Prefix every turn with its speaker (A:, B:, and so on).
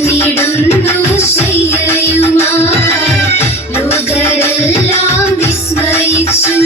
A: ചെയ്യുമാ ലോകരെല്ലാം വിസ്മരിച്ചു